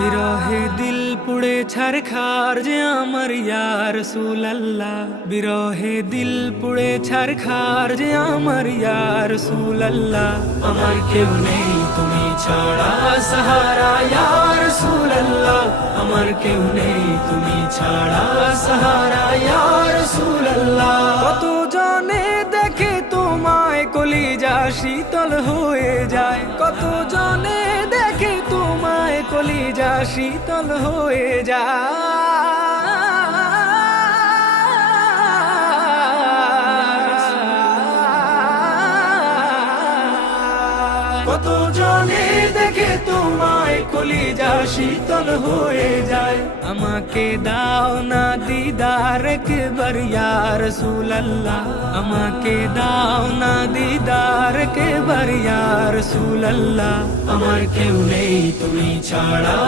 বিরহে দিল পুড়ে ছারখার যে আমার ইয়া রাসূলুল্লাহ, বিরহে দিল পুড়ে ছারখার যে আমার ইয়া রাসূলুল্লাহ। আমার কেউ নেই তুমি ছাড়া সাহারা ইয়া রাসূলুল্লাহ, আমার কেউ নেই তুমি ছাড়া সাহারা ইয়া রাসূলুল্লাহ। কত জনে দেখে তোমায় কলিজা শীতল হয়ে যায়, কত জনে দেখে তোমায় কলিজা শীতল হয়ে যায়। কত জনে দেখে তোমায় কলিজা শীতল হয়ে যায়। আমাকে দাও না দিদার একবার ইয়া রাসূলুল্লাহ, আমাকে দাও না দিদার একবার ইয়া রাসূলুল্লাহ। আমার কেউ নেই তুমি ছাড়া।